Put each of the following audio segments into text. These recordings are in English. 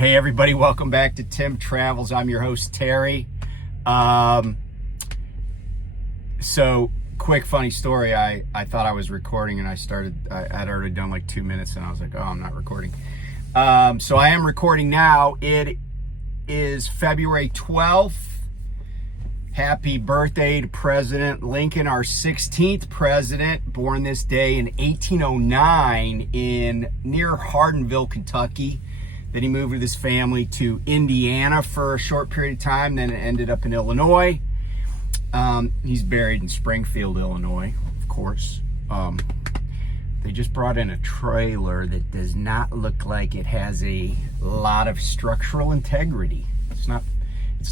Hey everybody, welcome back to Tim Travels. I'm your host, Terry. So quick funny story. I thought I was recording and I'd already done like 2 minutes and I was like, oh, I'm not recording. So I am recording now. It is February 12th. Happy birthday to President Lincoln, our 16th president, born this day in 1809 near Hardinville, Kentucky. Then he moved with his family to Indiana for a short period of time, then ended up in Illinois. He's buried in Springfield, Illinois, of course. They just brought in a trailer that does not look like it has a lot of structural integrity.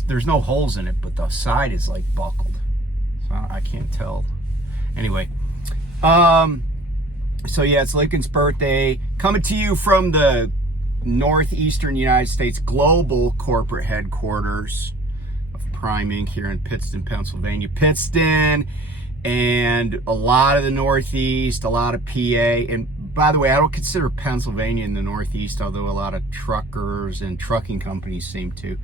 There's no holes in it, but the side is like buckled. So I can't tell. Anyway, so yeah, it's Lincoln's birthday. Coming to you from the northeastern United States global corporate headquarters of Prime Inc. here in Pittston, Pennsylvania. Pittston and a lot of the Northeast, a lot of PA. And by the way, I don't consider Pennsylvania in the Northeast, although a lot of truckers and trucking companies seem to.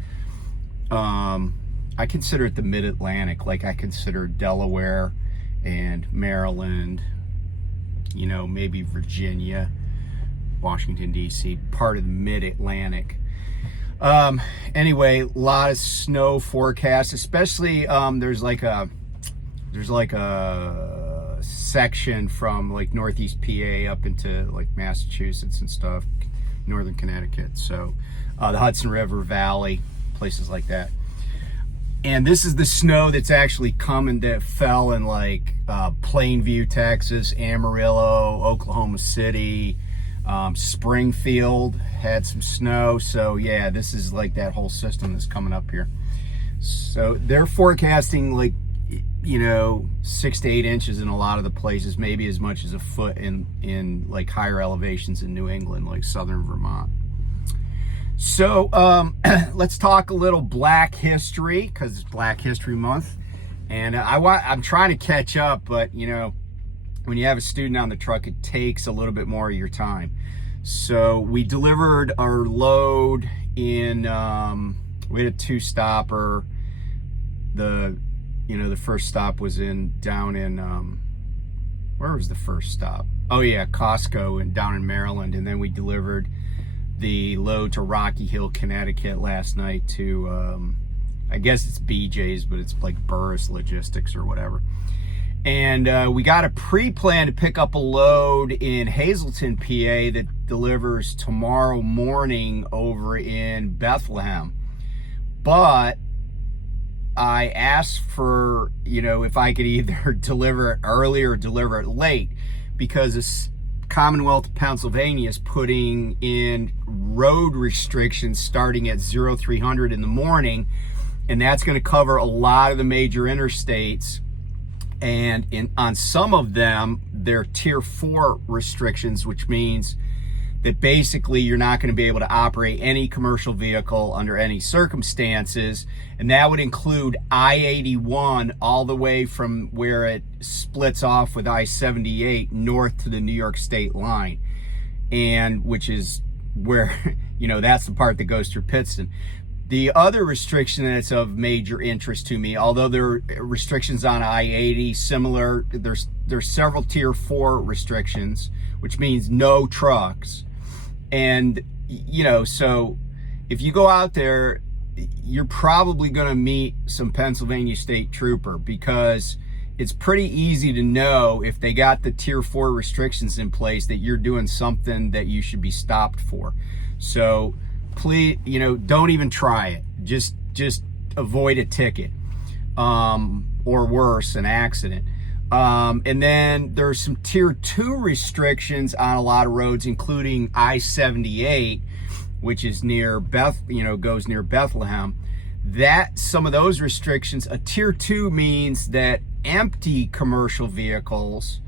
I consider it the Mid-Atlantic, like I consider Delaware and Maryland, you know, maybe Virginia, Washington, D.C., part of the Mid-Atlantic. Anyway, a lot of snow forecast, especially there's like a section from like Northeast PA up into like Massachusetts and stuff, Northern Connecticut. So the Hudson River Valley, places like that. And this is the snow that's actually coming that fell in like Plainview, Texas, Amarillo, Oklahoma City, Springfield had some snow. So yeah, this is like that whole system that's coming up here. So they're forecasting like, you know, 6 to 8 inches in a lot of the places, maybe as much as a foot in like higher elevations in New England, like southern Vermont. So let's talk a little Black history, because it's Black History Month, and I'm trying to catch up, but you know, when you have a student on the truck, it takes a little bit more of your time. So we delivered our load in, we had a 2-stopper. The first stop was down in, where was the first stop? Oh yeah, Costco and down in Maryland. And then we delivered the load to Rocky Hill, Connecticut last night to, I guess it's BJ's, but it's like Burris Logistics or whatever. And we got a pre-plan to pick up a load in Hazleton, PA that delivers tomorrow morning over in Bethlehem. But I asked for, you know, if I could either deliver it early or deliver it late, because the Commonwealth of Pennsylvania is putting in road restrictions starting at 0300 in the morning, and that's going to cover a lot of the major interstates. And on some of them, they're tier 4 restrictions, which means that basically you're not going to be able to operate any commercial vehicle under any circumstances. And that would include I-81 all the way from where it splits off with I-78 north to the New York state line. And which is where, you know, that's the part that goes through Pittston. The other restriction that's of major interest to me, although there are restrictions on I-80 similar, there's several tier 4 restrictions, which means no trucks. And, you know, so if you go out there, you're probably going to meet some Pennsylvania state trooper, because it's pretty easy to know if they got the tier 4 restrictions in place that you're doing something that you should be stopped for. So please, you know, don't even try it. Just avoid a ticket, or worse, an accident. And then there's some tier 2 restrictions on a lot of roads, including I-78, which is near goes near Bethlehem. That some of those restrictions, a tier 2 means that empty commercial vehicles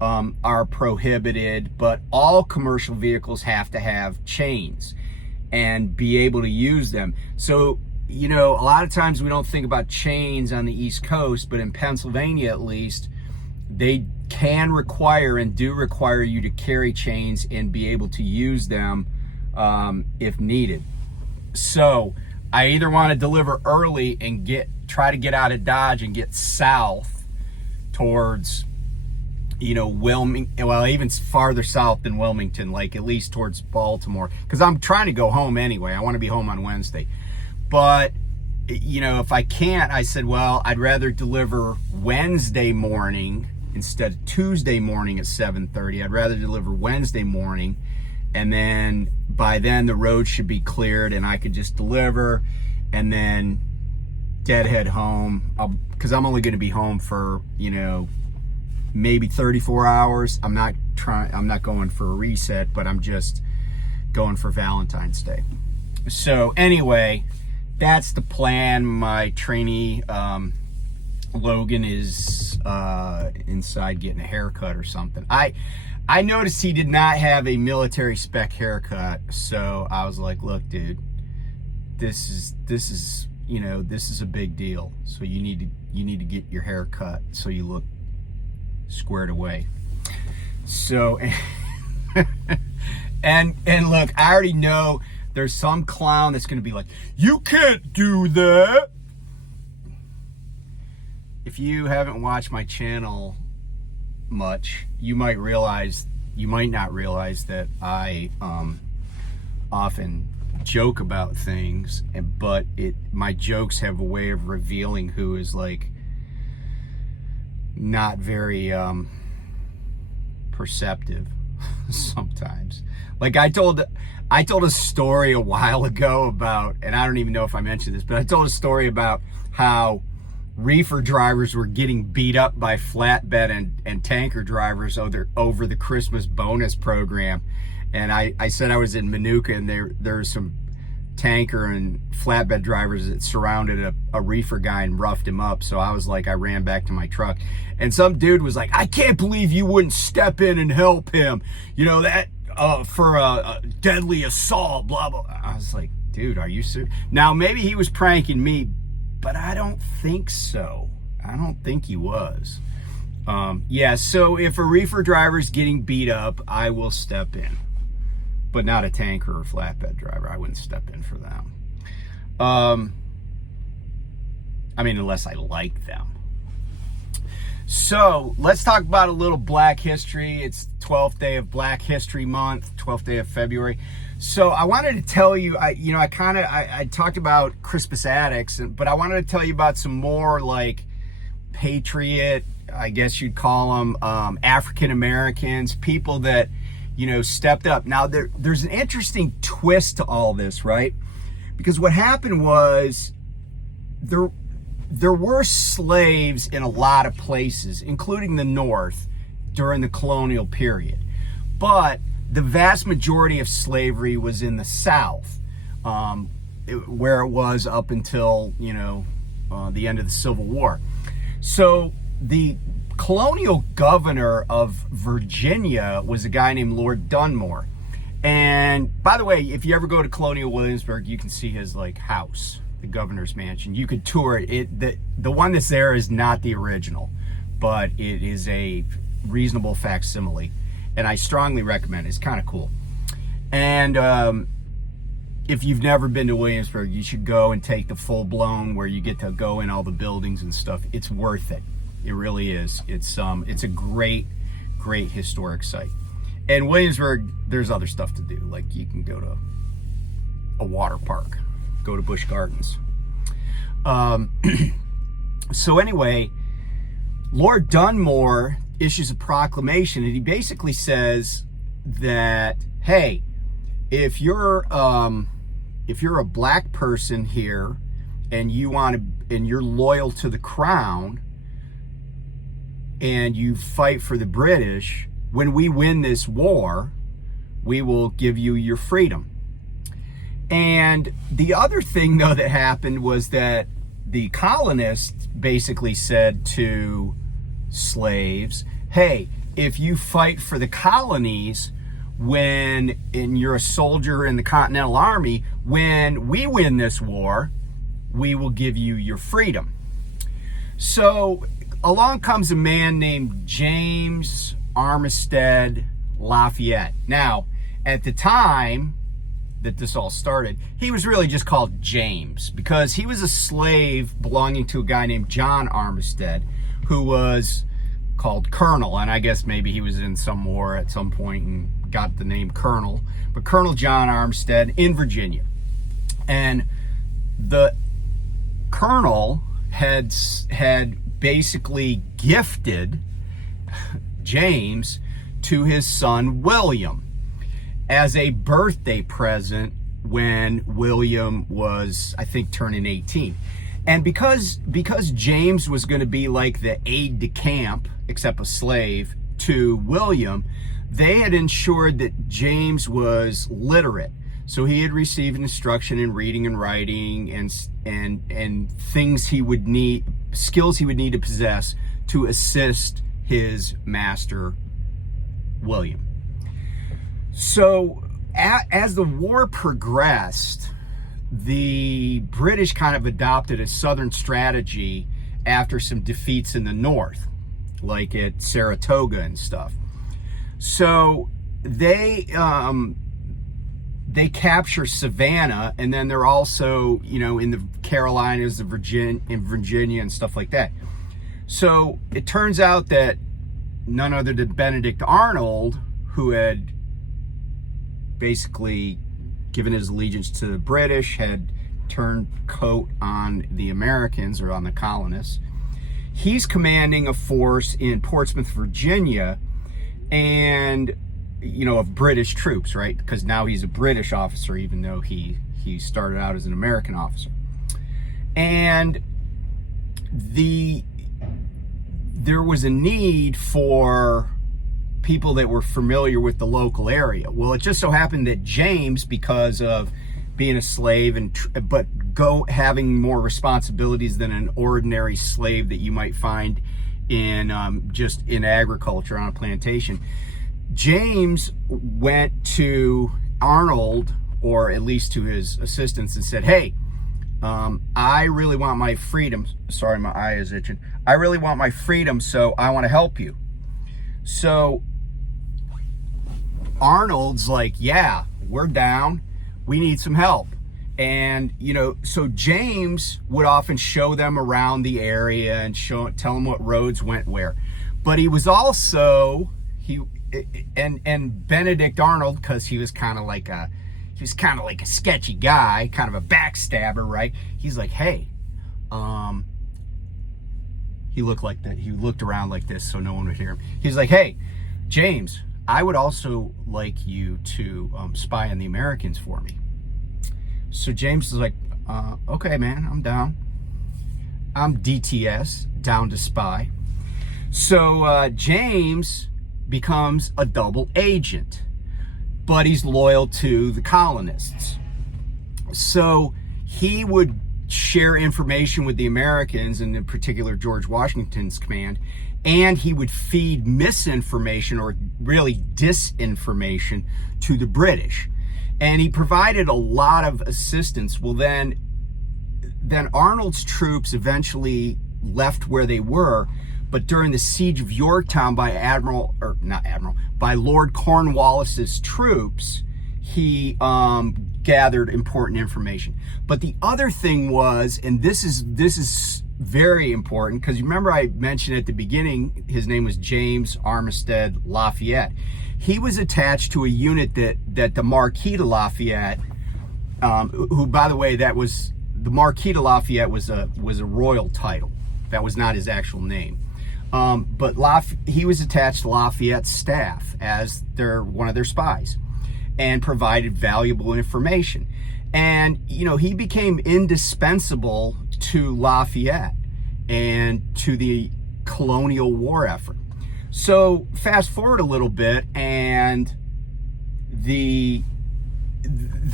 are prohibited, but all commercial vehicles have to have chains and be able to use them. So, you know, a lot of times we don't think about chains on the East Coast, but in Pennsylvania at least, they can require and do require you to carry chains and be able to use them if needed. So I either want to deliver early and try to get out of Dodge and get south towards, you know, Wilmington, well, even farther south than Wilmington, like at least towards Baltimore, because I'm trying to go home anyway. I want to be home on Wednesday. But, you know, if I can't, I said, well, I'd rather deliver Wednesday morning instead of Tuesday morning at 7:30. I'd rather deliver Wednesday morning, and then by then the road should be cleared and I could just deliver and then deadhead home, because I'm only going to be home for, you know, maybe 34 hours. I'm not going for a reset, but I'm just going for Valentine's Day. So anyway, that's the plan. My trainee Logan is inside getting a haircut or something. I noticed he did not have a military spec haircut, so I was like, look, dude, this is you know, this is a big deal. So you need to get your hair cut so you look squared away. So and look, I already know there's some clown that's going to be like, you can't do that. If you haven't watched my channel much, you might not realize that I often joke about things, but my jokes have a way of revealing who is like not very perceptive sometimes. Like I told a story a while ago about, and I don't even know if I mentioned this, but I told a story about how reefer drivers were getting beat up by flatbed and tanker drivers over the Christmas bonus program. And I said I was in Manuka, and there were some tanker and flatbed drivers that surrounded a reefer guy and roughed him up. So I was like, I ran back to my truck, and some dude was like, I can't believe you wouldn't step in and help him. You know, that for a deadly assault, blah, blah. I was like, dude, are you serious? Now, maybe he was pranking me, but I don't think so. I don't think he was. Yeah, so if a reefer driver's getting beat up, I will step in. But not a tanker or flatbed driver. I wouldn't step in for them. I mean, unless I like them. So let's talk about a little Black history. It's 12th day of Black History Month, 12th day of February. So I wanted to tell you, I talked about Crispus Attucks, but I wanted to tell you about some more like patriot, I guess you'd call them, African Americans, people that, you know, stepped up. Now there's an interesting twist to all this, right? Because what happened was there were slaves in a lot of places, including the North, during the colonial period. But the vast majority of slavery was in the South, where it was up until, you know, the end of the Civil War. So the colonial governor of Virginia was a guy named Lord Dunmore. And by the way, if you ever go to Colonial Williamsburg, you can see his like house, the governor's mansion. You could tour it. The one that's there is not the original, but it is a reasonable facsimile, and I strongly recommend it. It's kind of cool. And if you've never been to Williamsburg, you should go and take the full-blown where you get to go in all the buildings and stuff. It's worth it. It really is. It's a great historic site. And Williamsburg, there's other stuff to do. Like you can go to a water park, go to Busch Gardens. So anyway, Lord Dunmore issues a proclamation, and he basically says that, hey, if you're a black person here and you're loyal to the crown and you fight for the British, when we win this war, we will give you your freedom. And the other thing, though, that happened was that the colonists basically said to slaves, hey, if you fight for the colonies and you're a soldier in the Continental Army, when we win this war, we will give you your freedom. So along comes a man named James Armistead Lafayette. Now, at the time, that this all started. He was really just called James because he was a slave belonging to a guy named John Armistead, who was called Colonel, and I guess maybe he was in some war at some point and got the name Colonel, but Colonel John Armistead in Virginia. And the Colonel had basically gifted James to his son William as a birthday present when William was, I think, turning 18. And because James was going to be like the aide de camp, except a slave, to William, they had ensured that James was literate. So he had received instruction in reading and writing and things he would need, skills he would need to possess to assist his master, William. So as the war progressed, the British kind of adopted a southern strategy after some defeats in the north, like at Saratoga and stuff. So they capture Savannah, and then they're also, in the Carolinas, in Virginia and stuff like that. So it turns out that none other than Benedict Arnold, who had basically given his allegiance to the British, had turned coat on the Americans or on the colonists. He's commanding a force in Portsmouth, Virginia, and of British troops, right? Because now he's a British officer, even though he started out as an American officer. And there was a need for people that were familiar with the local area. Well, it just so happened that James, because of being a slave but having more responsibilities than an ordinary slave that you might find in just in agriculture on a plantation, James went to Arnold, or at least to his assistants, and said, "Hey, I really want my freedom. Sorry, my eye is itching. I really want my freedom, so I want to help you." So Arnold's like, "Yeah, we're down. We need some help." And, so James would often show them around the area and tell them what roads went where. But he was also, and Benedict Arnold, because he was kind of like a sketchy guy, kind of a backstabber, right? He's like, "Hey," he looked around like this so no one would hear him. He's like, "Hey, James, I would also like you to spy on the Americans for me." So James is like, "Okay, man, I'm down. I'm DTS, down to spy." So James becomes a double agent, but he's loyal to the colonists. So he would share information with the Americans, and in particular George Washington's command, and he would feed misinformation, or really disinformation, to the British. And he provided a lot of assistance. Well, then Arnold's troops eventually left where they were, but during the siege of Yorktown by Lord Cornwallis's troops, he gathered important information. But the other thing was, and this is very important, because you remember I mentioned at the beginning his name was James Armistead Lafayette. He was attached to a unit that the Marquis de Lafayette, who, by the way, the Marquis de Lafayette was a royal title. That was not his actual name. But he was attached to Lafayette's staff as one of their spies, and provided valuable information. And, he became indispensable to Lafayette and to the colonial war effort. So fast forward a little bit, and there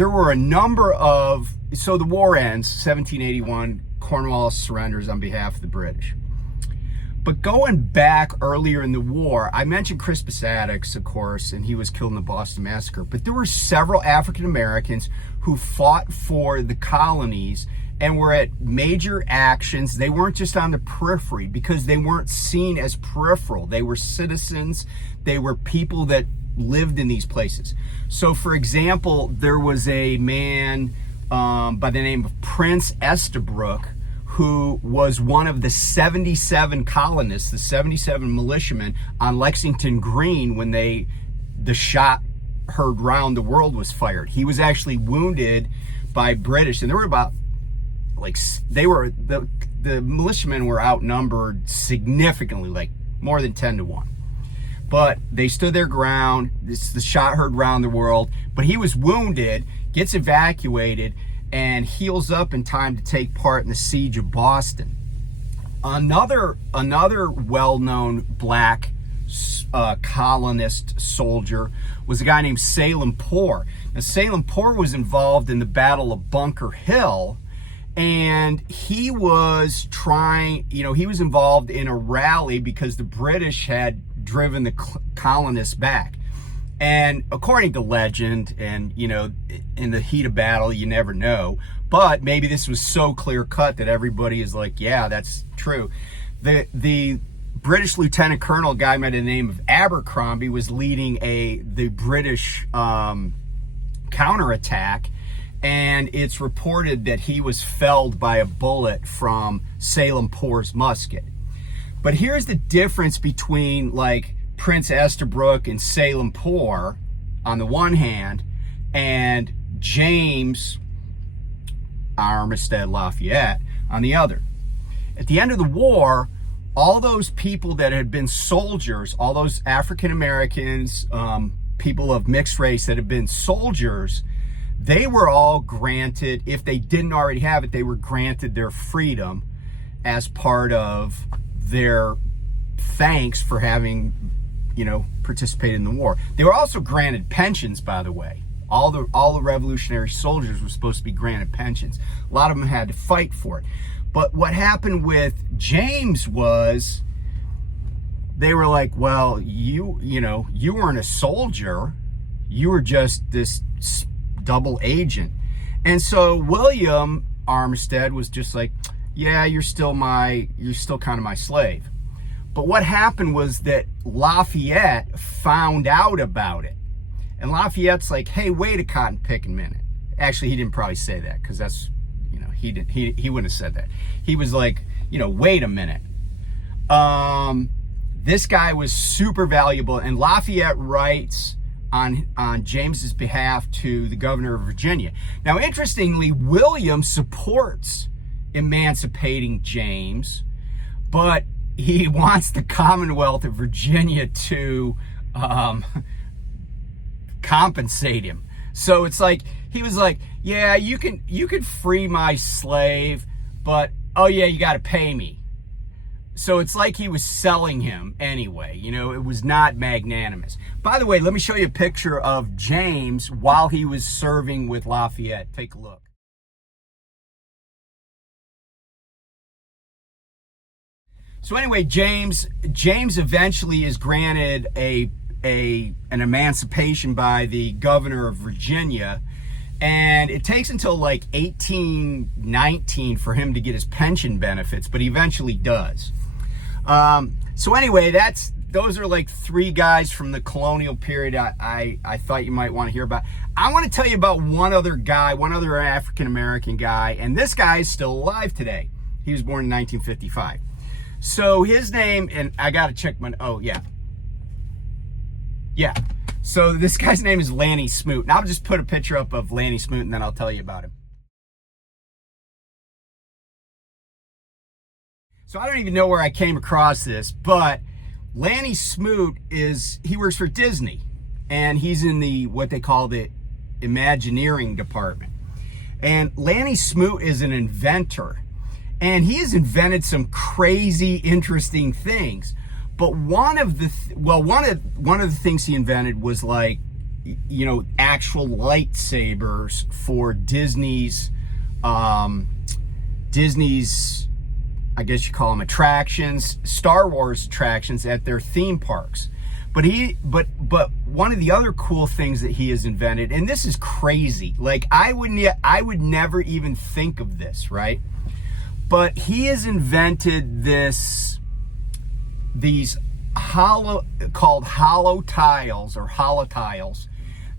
were a number of, so the war ends, 1781, Cornwallis surrenders on behalf of the British. But going back earlier in the war, I mentioned Crispus Attucks, of course, and he was killed in the Boston Massacre. But there were several African Americans who fought for the colonies and were at major actions. They weren't just on the periphery, because they weren't seen as peripheral. They were citizens. They were people that lived in these places. So for example, there was a man by the name of Prince Estabrook, who was one of the 77 colonists, the 77 militiamen on Lexington Green when the shot heard round the world was fired. He was actually wounded by British, and there were about, like, the militiamen were outnumbered significantly, like more than 10-1. But they stood their ground. The shot heard round the world, but he was wounded, gets evacuated, and heals up in time to take part in the siege of Boston. Another well-known black colonist soldier was a guy named Salem Poor. Now, Salem Poor was involved in the Battle of Bunker Hill, and he was he was involved in a rally because the British had driven the colonists back. And according to legend, and in the heat of battle, you never know, but maybe this was so clear cut that everybody is like, yeah, that's true. The British lieutenant colonel, a guy by the name of Abercrombie, was leading the British counterattack, and it's reported that he was felled by a bullet from Salem Poor's musket. But here's the difference between, like, Prince Estabrook and Salem Poor on the one hand, and James Armistead Lafayette on the other. At the end of the war, all those people that had been soldiers, all those African Americans, people of mixed race that had been soldiers, they were all granted, if they didn't already have it, they were granted their freedom as part of their thanks for having, participated in the war. They were also granted pensions, by the way. All the Revolutionary soldiers were supposed to be granted pensions. A lot of them had to fight for it. But what happened with James was, they were like, well, you weren't a soldier. You were just this double agent. And so William Armistead was just like, yeah, you're still kind of my slave. But what happened was that Lafayette found out about it. And Lafayette's like, hey, wait a cotton picking minute. Actually, he didn't probably say that, because that's, he wouldn't have said that. He was like, wait a minute. This guy was super valuable, and Lafayette writes on James's behalf to the governor of Virginia. Now, interestingly, William supports emancipating James, but he wants the Commonwealth of Virginia to compensate him. So it's like, he was like, yeah, you can free my slave, but oh yeah, you got to pay me. So it's like he was selling him anyway. It was not magnanimous. By the way, let me show you a picture of James while he was serving with Lafayette. Take a look. So anyway, James eventually is granted an emancipation by the governor of Virginia, and it takes until like 1819 for him to get his pension benefits, but he eventually does. So anyway, those are like three guys from the colonial period I thought you might want to hear about. I want to tell you about one other African American guy, and this guy is still alive today. He was born in 1955. So his name, and I got to check yeah. So this guy's name is Lanny Smoot. And I'll just put a picture up of Lanny Smoot, and then I'll tell you about him. So I don't even know where I came across this, but Lanny Smoot he works for Disney, and he's in what they call the Imagineering department. And Lanny Smoot is an inventor, and he has invented some crazy, interesting things. But one of the things he invented was, like, actual lightsabers for Disney's, I guess you call them attractions, Star Wars attractions at their theme parks. But one of the other cool things that he has invented, and this is crazy, like I would never even think of this, right? But he has invented these called hollow tiles or holotiles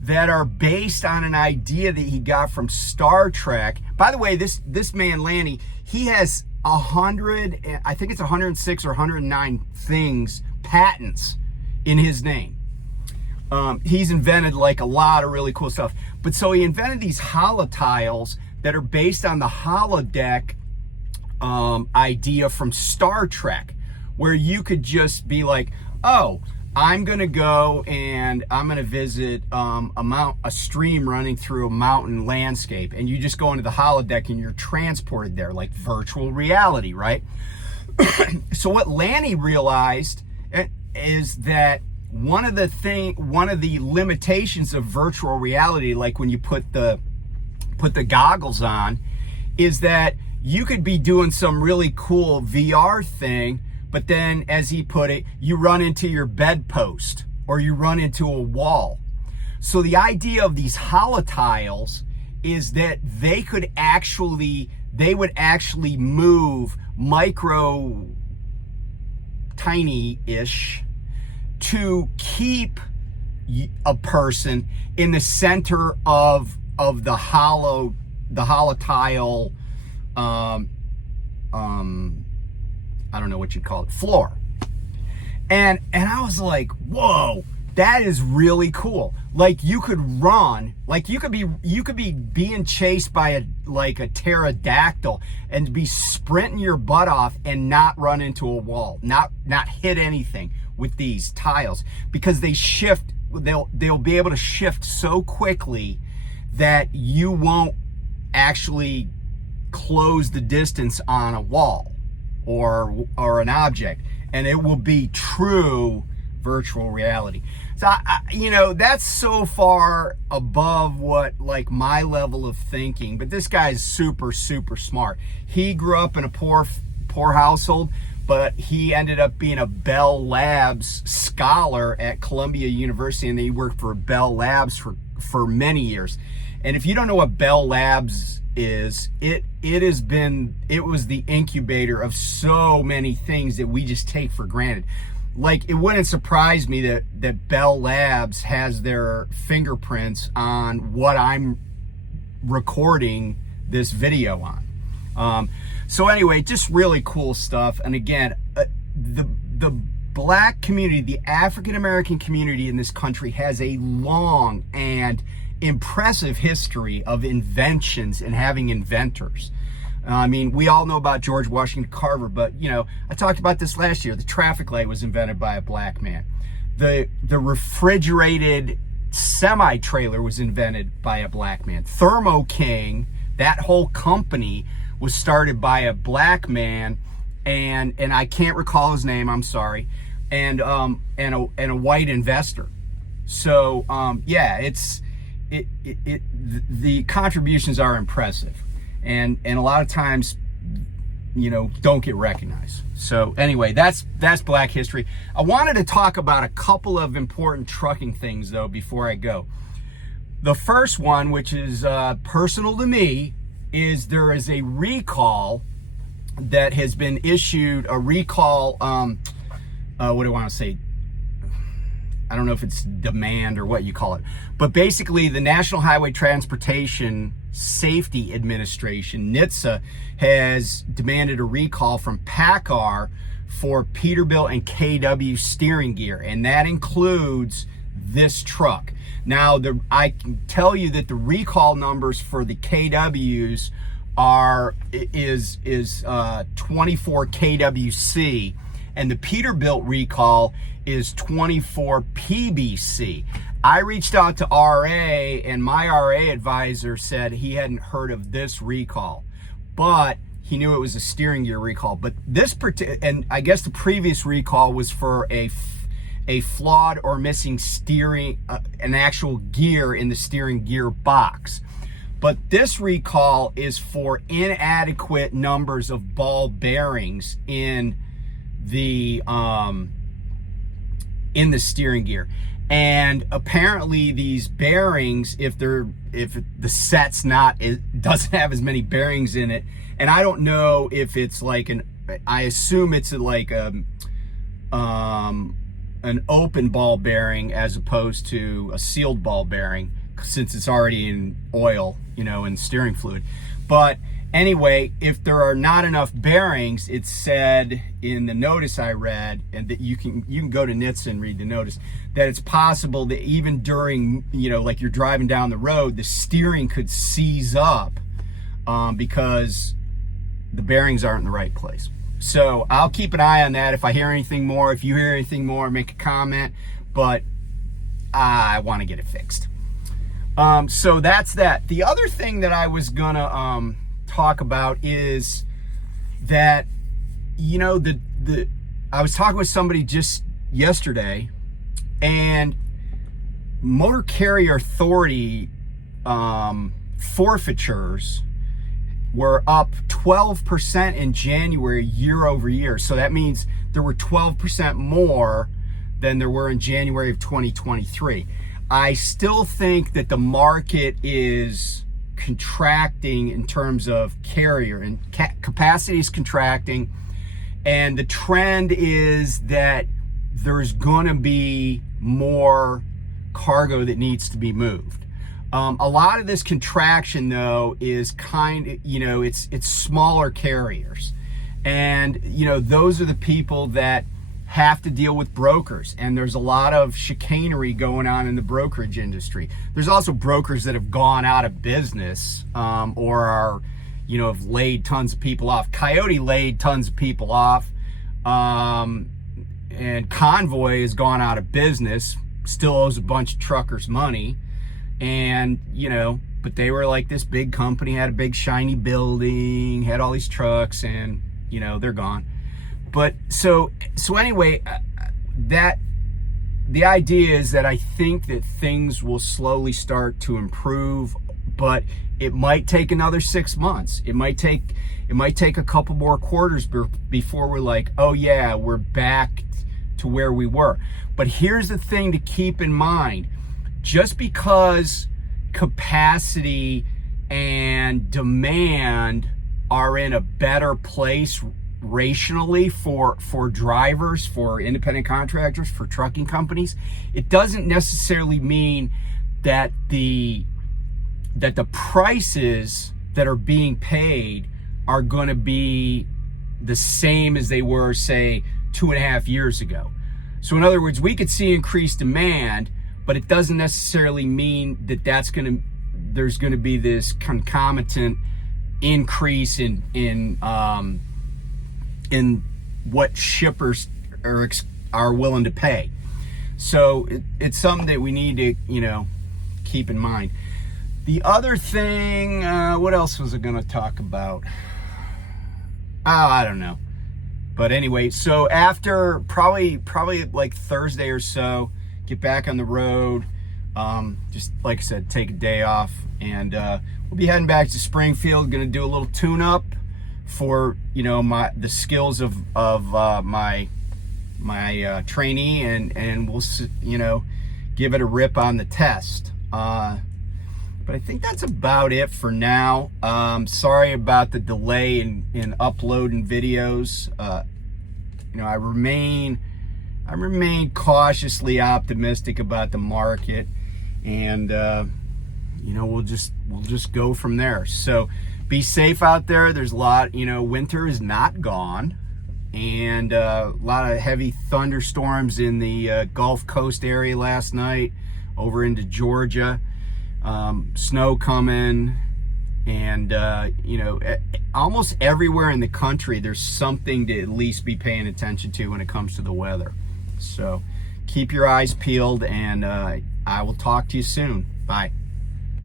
that are based on an idea that he got from Star Trek. By the way, this man Lanny, he has 100, I think it's 106 or 109 patents in his name. He's invented like a lot of really cool stuff. But so he invented these holotiles that are based on the holodeck idea from Star Trek, where you could just be like, oh, I'm gonna go and I'm gonna visit a stream running through a mountain landscape, and you just go into the holodeck and you're transported there, like virtual reality, right? So what Lanny realized is that one of the limitations of virtual reality, like when you put the goggles on, is that you could be doing some really cool VR thing, but then, as he put it, you run into your bedpost or you run into a wall. So the idea of these holotiles is that they would actually move micro tiny-ish to keep a person in the center of the holotile I don't know what you'd call it, floor. And I was like, whoa, that is really cool. Like you could run, like you could be being chased by a pterodactyl and be sprinting your butt off and not run into a wall, not hit anything with these tiles, because they shift, they'll be able to shift so quickly that you won't actually close the distance on a wall or an object, and it will be true virtual reality. So that's so far above what like my level of thinking, but this guy is super smart. He grew up in a poor household, but he ended up being a Bell Labs scholar at Columbia University, and then he worked for Bell Labs for many years. And if you don't know what Bell Labs is, it was the incubator of so many things that we just take for granted. Like, it wouldn't surprise me that Bell Labs has their fingerprints on what I'm recording this video on. So anyway, just really cool stuff. And again, the black community, the African American community in this country has a long and impressive history of inventions and having inventors. I mean, we all know about George Washington Carver, but I talked about this last year. The traffic light was invented by a black man. The refrigerated semi-trailer was invented by a black man. Thermo King, that whole company, was started by a black man, and I can't recall his name, I'm sorry, and a white investor. So yeah, the contributions are impressive, and a lot of times don't get recognized. So anyway, that's Black History. I wanted to talk about a couple of important trucking things though before I go. The first one, which is personal to me, is there is a recall that has been issued, a recall, what do I want to say? I don't know if it's demand or what you call it, but basically the National Highway Transportation Safety Administration, NHTSA, has demanded a recall from Paccar for Peterbilt and KW steering gear, and that includes this truck. Now, I can tell you that the recall numbers for the KWs is 24 KWC, and the Peterbilt recall is 24 PBC. I reached out to RA, and my RA advisor said he hadn't heard of this recall, but he knew it was a steering gear recall. But and I guess the previous recall was for a flawed or missing steering, an actual gear in the steering gear box. But this recall is for inadequate numbers of ball bearings in the steering gear. And apparently these bearings, if the set's doesn't have as many bearings in it, and I don't know if it's like I assume it's like an open ball bearing as opposed to a sealed ball bearing, since it's already in oil, in steering fluid. But anyway, if there are not enough bearings, it said in the notice I read, and that you can go to NHTSA and read the notice, that it's possible that even during, like you're driving down the road, the steering could seize up because the bearings aren't in the right place. So I'll keep an eye on that. If I hear anything more, if you hear anything more, make a comment, but I want to get it fixed. So that's that. The other thing that I was gonna talk about is that, I was talking with somebody just yesterday, and Motor Carrier Authority forfeitures were up 12% in January year over year. So that means there were 12% more than there were in January of 2023. I still think that the market is contracting in terms of carrier, and capacity is contracting, and the trend is that there's going to be more cargo that needs to be moved. A lot of this contraction, though, is it's smaller carriers, and those are the people that have to deal with brokers, and there's a lot of chicanery going on in the brokerage industry. There's also brokers that have gone out of business, or are, have laid tons of people off. Coyote laid tons of people off, and Convoy has gone out of business, still owes a bunch of truckers money, and but they were like this big company, had a big shiny building, had all these trucks, and they're gone. But so anyway, that the idea is that I think that things will slowly start to improve, but it might take another 6 months. It might take a couple more quarters before we're like, oh yeah, we're back to where we were. But here's the thing to keep in mind: just because capacity and demand are in a better place rationally for drivers, for independent contractors, for trucking companies, it doesn't necessarily mean that the prices that are being paid are going to be the same as they were, say, 2.5 years ago. So in other words, we could see increased demand, but it doesn't necessarily mean that there's going to be this concomitant increase in what shippers are willing to pay. So it's something that we need to keep in mind. The other thing, what else was I going to talk about? I don't know. But anyway, so after probably like Thursday or so, get back on the road. Just like I said, take a day off, and we'll be heading back to Springfield. Going to do a little tune-up for the skills of my trainee, and we'll give it a rip on the test. But I think that's about it for now. Sorry about the delay in uploading videos. I remain cautiously optimistic about the market, and we'll just go from there. So be safe out there. There's a lot, winter is not gone, and a lot of heavy thunderstorms in the Gulf Coast area last night, over into Georgia. Snow coming, and almost everywhere in the country there's something to at least be paying attention to when it comes to the weather. So keep your eyes peeled, and I will talk to you soon. Bye.